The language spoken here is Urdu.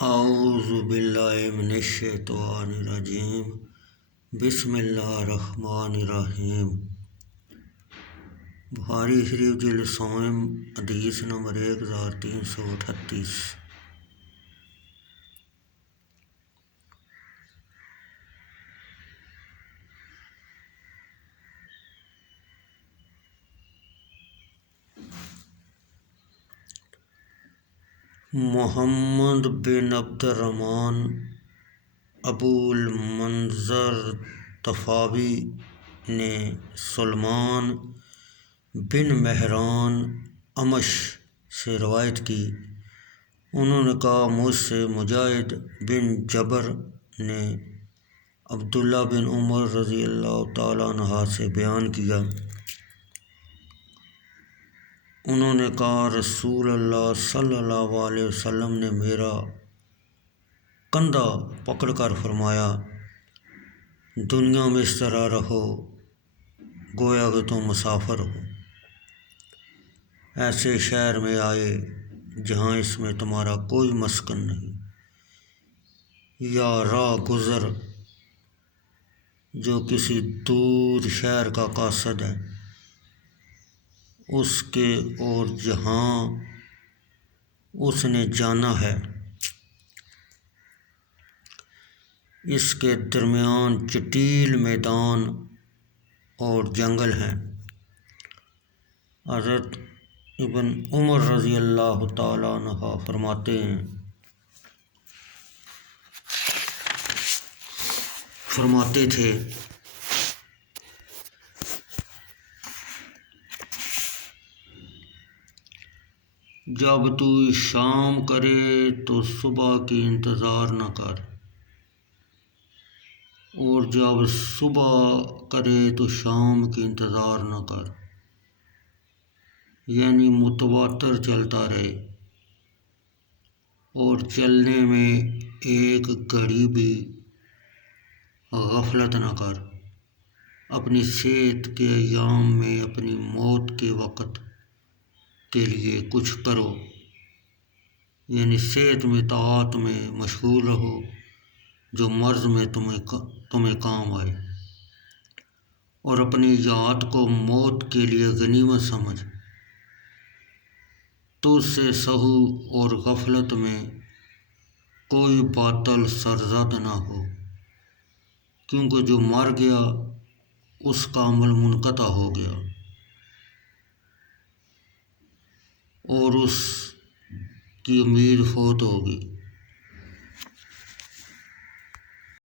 اعوذ باللہ من الشیطان الرجیم بسم اللہ الرحمن الرحیم۔ بخاری شریف جلد سوم حدیث نمبر 1338۔ محمد بن عبد الرحمن ابو المنذر طفاوی نے سلمان بن مہران امش سے روایت کی، انہوں نے کہا مجھ سے مجاہد بن جبر نے عبداللہ بن عمر رضی اللہ تعالیٰ عنہ سے بیان کیا، انہوں نے کہا رسول اللہ صلی اللہ علیہ وسلم نے میرا کندھا پکڑ کر فرمایا، دنیا میں اس طرح رہو گویا کہ تم مسافر ہو، ایسے شہر میں آئے جہاں اس میں تمہارا کوئی مسکن نہیں یا راہ گزر جو کسی دور شہر کا قاصد ہے، اس کے اور جہاں اس نے جانا ہے اس کے درمیان چٹیل میدان اور جنگل ہیں۔ حضرت ابن عمر رضی اللہ تعالیٰ عنہ فرماتے تھے جب تو شام کرے تو صبح کی انتظار نہ کر، اور جب صبح کرے تو شام کی انتظار نہ کر، یعنی متواتر چلتا رہے اور چلنے میں ایک گھڑی بھی غفلت نہ کر، اپنی صحت کے ایام میں اپنی موت کے وقت کے لیے کچھ کرو، یعنی صحت میں طاعت میں مشغول رہو جو مرض میں تمہیں کام آئے، اور اپنی یاد کو موت کے لیے غنیمت سمجھ، تو اس سے سہو اور غفلت میں کوئی باطل سرزد نہ ہو، کیونکہ جو مر گیا اس کا عمل منقطع ہو گیا اور اس کی امید فوت ہوگی۔